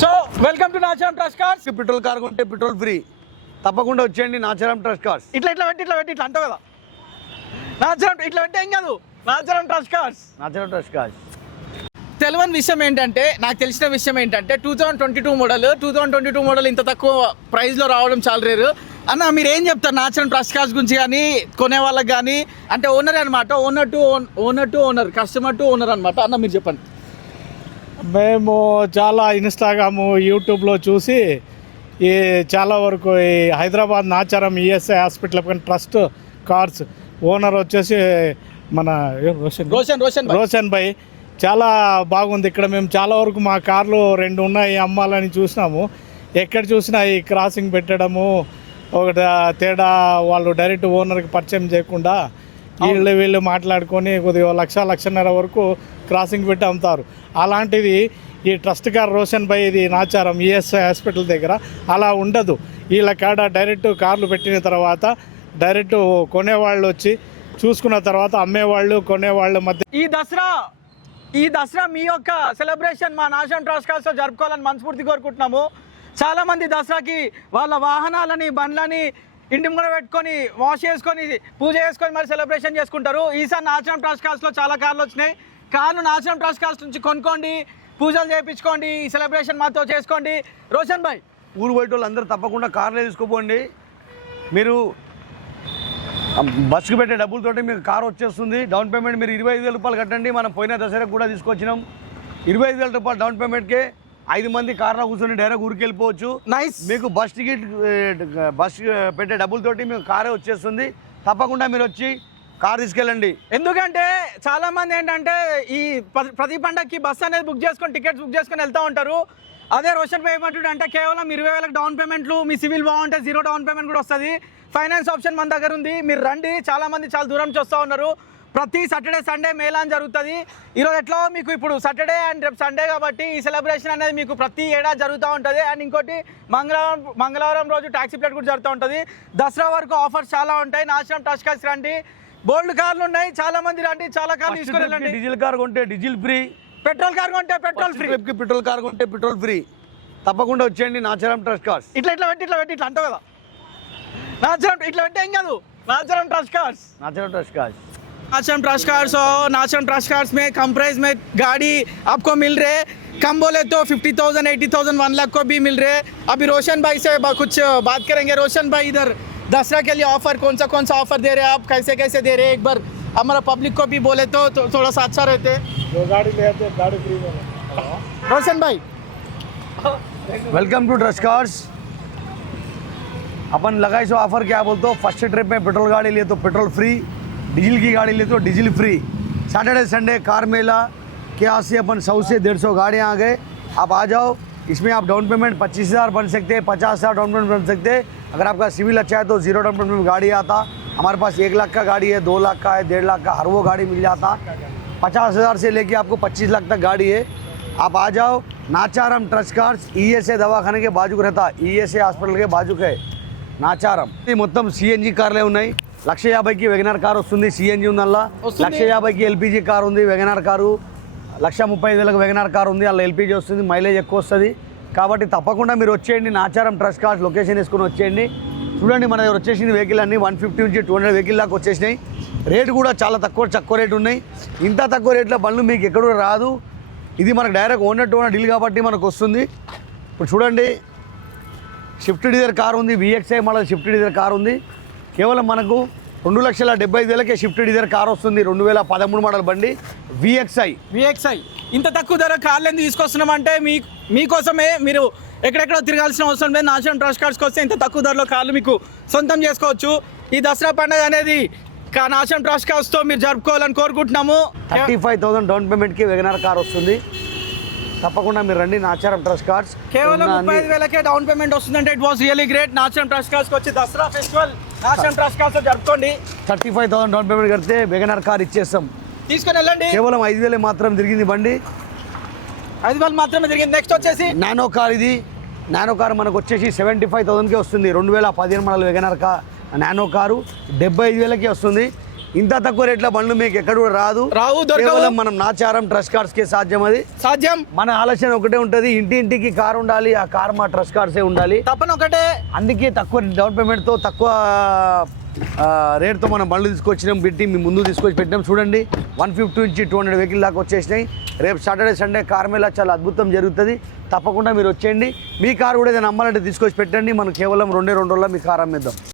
So welcome to Nacharam trust cars petrol car కొంటే petrol free తప్పకుండా వచ్చేయండి Nacharam trust cars ఇట్లా ఇట్లా పెట్టి ఇట్లా పెట్టి ఇట్లా అంటావు కదా. నాచారం ఇట్లా పెట్టి ఏం కాదు. Nacharam trust cars Nacharam trust cars తెలియని విషయం ఏంటంటే నాకు తెలిసిన విషయం ఏంటంటే two thousand twenty two model two thousand twenty two model ఇంత తక్కువ ప్రైస్లో రావడం చాలా రేరు అన్న మీరు ఏం చెప్తారు నాచురల్ ట్రస్ట్ కార్స్ గురించి కానీ కొనే వాళ్ళకి కానీ? అంటే ఓనర్ అనమాట owner to owner to owner customer to owner అనమాట. అన్న మీరు చెప్పండి. మేము చాలా ఇన్స్టాగ్రాము యూట్యూబ్లో చూసి ఈ చాలా వరకు ఈ హైదరాబాద్ నాచారం ఈఎస్ఐ హాస్పిటల్ పక్కన ట్రస్ట్ కార్స్ ఓనర్ వచ్చేసి మన రోషన్. రోషన్ రోషన్. రోషన్ భాయ్ చాలా బాగుంది. ఇక్కడ మేము చాలా వరకు మా కార్లు రెండు ఉన్నాయి అమ్మాలని చూసినాము. ఎక్కడ చూసినా ఈ క్రాసింగ్ పెట్టడము ఒకటి తేడా వాళ్ళు డైరెక్ట్ ఓనర్కి పరిచయం చేయకుండా వీళ్ళు వీళ్ళు మాట్లాడుకొని కొద్దిగా లక్ష లక్షన్నర వరకు క్రాసింగ్ పెట్టి అమ్ముతారు. అలాంటిది ఈ ట్రస్ట్ కార్ రోషన్ బై ఇది నాచారం ఈఎస్ఐ హాస్పిటల్ దగ్గర అలా ఉండదు. వీళ్ళ కాడ డైరెక్ట్ కార్లు పెట్టిన తర్వాత డైరెక్ట్ కొనేవాళ్ళు వచ్చి చూసుకున్న తర్వాత అమ్మేవాళ్ళు కొనేవాళ్ళు మధ్య ఈ దసరా ఈ దసరా మీ యొక్క సెలబ్రేషన్ మా నాశనం ట్రస్ట్ కార్స్లో జరుపుకోవాలని మనస్ఫూర్తి కోరుకుంటున్నాము. చాలామంది దసరాకి వాళ్ళ వాహనాలని బండ్లని ఇంటి ముంగడ పెట్టుకొని వాష్ చేసుకొని పూజ చేసుకొని మరి సెలబ్రేషన్ చేసుకుంటారు. ఈసారి నాచనం ట్రస్ట్ కార్స్లో చాలా కార్లు వచ్చినాయి. కార్లు నాచనం ట్రస్ట్ కార్స్ నుంచి కొనుక్కోండి పూజలు చేయించుకోండి ఈ సెలబ్రేషన్ మాతో చేసుకోండి. రోషన్ భాయ్. ఊరు బయట వాళ్ళు అందరూ తప్పకుండా కార్లే తీసుకోపోండి. మీరు బస్సుకు పెట్టే డబ్బులతోటి మీకు కార్ వచ్చేస్తుంది. డౌన్ పేమెంట్ మీరు ఇరవై ఐదు వేల రూపాయలు కట్టండి. మనం పోయిన దసరాకు కూడా తీసుకొచ్చినాం. ఇరవై ఐదు వేల రూపాయలు డౌన్ పేమెంట్కే ఐదు మంది కార్లో కూర్చొని డైరెక్ట్ ఊరికి వెళ్ళిపోవచ్చు. నైస్ మీకు బస్ టికెట్ బస్ పెట్టే డబ్బులతోటి మీకు కారే వచ్చేస్తుంది. తప్పకుండా మీరు వచ్చి కార్ తీసుకెళ్ళండి. ఎందుకంటే చాలా మంది ఏంటంటే ఈ ప్ర- ప్రతి పండగకి బస్సు అనేది బుక్ చేసుకొని టికెట్స్ బుక్ చేసుకొని వెళ్తూ ఉంటారు. అదే రోషన్ పేమెంట్ అంటే కేవలం ఇరవై వేలకు డౌన్ పేమెంట్లు మీ సివిల్ బాగుంటే జీరో డౌన్ పేమెంట్ కూడా వస్తుంది. ఫైనాన్స్ ఆప్షన్ మన దగ్గర ఉంది. మీరు రండి. చాలా మంది చాలా దూరం నుంచి వస్తూ ఉన్నారు. ప్రతి సాటర్డే సండే మేళాన్ జరుగుతుంది. ఈరోజు ఎట్లా మీకు ఇప్పుడు సాటర్డే అండ్ రేపు సండే కాబట్టి ఈ సెలబ్రేషన్ అనేది మీకు ప్రతి ఏడాది జరుగుతూ ఉంటుంది. అండ్ ఇంకోటి మంగళవారం మంగళవారం రోజు ట్యాక్సీ ప్లేట్ కూడా జరుగుతూ ఉంటుంది. దసరా వరకు ఆఫర్స్ చాలా ఉంటాయి. నాశనం టచ్ కాల్స్ రండి. బోల్డ్ కార్లు ఉన్నాయి చాలా మంది రండి చాలా కార్లు తీసుకొని వెళ్ళండి డీజిల్ కార్ కొంటే డీజిల్ ఫ్రీ పెట్రోల్ కార్ కొంటే పెట్రోల్ ఫ్రీ ట్రిప్కి పెట్రోల్ కార్ కొంటే పెట్రోల్ ఫ్రీ తప్పకుండా వచ్చేయండి నాచారం ట్రస్ట్ కార్స్ ఇట్లా ఇట్లా పెట్టి ఇట్లా పెట్టి ఇట్లా అంటావు కదా నాచరం ఇట్లా పెట్టి ఏం కాదు Nacharam trust cars Nacharam trust cars Nacharam trust cars और नाचरम ट्रस्ट कार्स में कम प्राइस में गाड़ी आपको मिल रहे कम बोले तो fifty thousand eighty thousand one lakh को भी मिल रहे अभी रोशन भाई से ब- कुछ बात करेंगे रोशन भाई इधर दसरा के लिए ऑफ़र कौन सा कौन सा ऑफ़र दे रहे हैं आप? कैसे कैसे दे रहे हैं? एक बार हमारा पब्लिक को भी बोले तो, तो थोड़ा सा अच्छा रहते। गाड़ी ले आते हैं, गाड़ी फ्री में रोशन भाई। वेलकम टू ट्रस्ट कार्स अपन लगाई सो ऑफ़र क्या बोलते हो? फ़र्स्ट ट्रिप में पेट्रोल गाड़ी लिए तो पेट्रोल फ्री डीजल की गाड़ी लिए तो diesel free Saturday Sunday car मेला के यहाँ से अपन सौ से डेढ़ सौ गाड़ियाँ आ गए? आप आ जाओ। इसमें आप डाउन पेमेंट पच्चीस हज़ार बन सकते हैं पचास हज़ार डाउन पेमेंट बन सकते हैं अगर आपका सिविल अच्छा है तो जीरो डाउन पेमेंट में गाड़ी आता हमारे पास एक लाख का गाड़ी है दो लाख का है डेढ़ लाख का हर वो गाड़ी मिल जाता पचास हज़ार से लेके आपको पच्चीस लाख तक गाड़ी है आप आ जाओ नाचारम ट्रस्ट कार्स ఈఎస్ఏ దవాఖాన के बाजू रहता ఈఎస్ఏ హాస్పిటల్ के बाजू के నాచారం ఇది మొత్తం సిఎన్జి కార్లే ఉన్నాయి లక్ష యాభైకి వెగనార్ కార్ వస్తుంది సిఎన్జి ఉందల్లా వస్తుంది. లక్ష యాభైకి ఎల్పిజి కార్ ఉంది వెగనార్ కారు లక్ష ముప్పై ఐదు వేలకు వెగనార్ కార్ ఉంది అలా ఎల్పిజి వస్తుంది మైలేజ్ ఎక్కువ వస్తుంది. కాబట్టి తప్పకుండా మీరు వచ్చేయండి నాచారం ట్రస్ట్ కార్స్ లొకేషన్ వేసుకొని వచ్చేయండి. చూడండి మన దగ్గర వచ్చేసింది వెహికల్ అన్ని వన్ ఫిఫ్టీ నుంచి టూ హండ్రెడ్ వెహికల్ దాకా వచ్చేసినాయి. రేటు కూడా చాలా తక్కువ తక్కువ రేటు ఉన్నాయి. ఇంత తక్కువ రేట్లో బండ్లు మీకు ఎక్కడ కూడా రాదు. ఇది మనకు direct owner to owner deal కాబట్టి మనకు వస్తుంది. ఇప్పుడు చూడండి షిఫ్ట్ డిజైర్ కార్ ఉంది VXI model swift dzire car ఉంది. కేవలం మనకు రెండు లక్షల డెబ్బై ఐదు వేలకే షిఫ్ట్ డిజైర్ కార్ వస్తుంది. రెండు వేల పదమూడు మోడల్ బండి విఎక్స్ఐ విఎక్స్ఐ ఇంత తక్కువ ధర కార్లు ఎందుకు తీసుకొస్తున్నామంటే మీ మీకోసమే మీరు ఎక్కడెక్కడ తిరగాల్సిన అవసరం లేదు. నాశనం ట్రస్ట్ కార్డ్స్కి వస్తే ఇంత తక్కువ ధరలో కార్లు మీకు సొంతం చేసుకోవచ్చు. ఈ దసరా పండుగ అనేది నాశనం ట్రస్ట్ కార్డ్స్తో మీరు జరుపుకోవాలని కోరుకుంటున్నాము. థర్టీ ఫైవ్ థౌసండ్ డౌన్ పేమెంట్కి వెగనార్ కార్ వస్తుంది. తప్పకుండా మీరు రండి నాచారం ట్రస్ట్ కార్డ్స్. కేవలం ముప్పై ఐదు వేలకే డౌన్ పేమెంట్ వస్తుందంటే it was really great. Nacharam trust కార్డ్స్కి వచ్చి Dasara festival జరుపుకోండి. Thirty five thousand down payment కడితే వెగనార్ కార్ ఇచ్చేస్తాం. తీసుకొని వెళ్ళండి. కేవలం ఐదు వేలే మాత్రం తిరిగింది బండి. ఐదు వేలు మాత్రమే తిరిగింది. నెక్స్ట్ వచ్చేసి నానో కార్ ఇది. నానో కార్ మనకు వచ్చేసి సెవెంటీ ఫైవ్ థౌసండ్కే వస్తుంది. రెండు వేల పదిహేను మోడల్ వెగనర్ కా నానో కారు. డెబ్బై ఐదు వేలకి వస్తుంది. ఇంత తక్కువ రేట్ల బండ్లు మీకు ఎక్కడ కూడా రాదు. రావు. కేవలం మనం నాచారం ట్రస్ట్ కార్డ్స్ కే సాధ్యం అది. సాధ్యం. మన ఆలోచన ఒకటే ఉంటుంది ఇంటి ఇంటికి కార్ ఉండాలి ఆ కార్ మా ట్రస్ట్ కార్డ్సే ఉండాలి. తప్పన ఒకటే. అందుకే తక్కువ డౌన్ పేమెంట్తో తక్కువ ఆ, రేట్తో మనం బండ్లు తీసుకొచ్చినాం పెట్టి మీ ముందు తీసుకొచ్చి పెట్టినాం. చూడండి వన్ ఫిఫ్టీ నుంచి టూ హండ్రెడ్ వెహికల్ దాకా వచ్చేసినాయి. రేపు సాటర్డే సండే కార్ మేళ చాలా అద్భుతం జరుగుతుంది. తప్పకుండా మీరు వచ్చేయండి. మీ కార్ కూడా ఏదైనా అమ్మాలంటే తీసుకొచ్చి పెట్టండి. మనం కేవలం రెండే రెండు రోజుల్లో మీ కార్ అమ్మేద్దాం.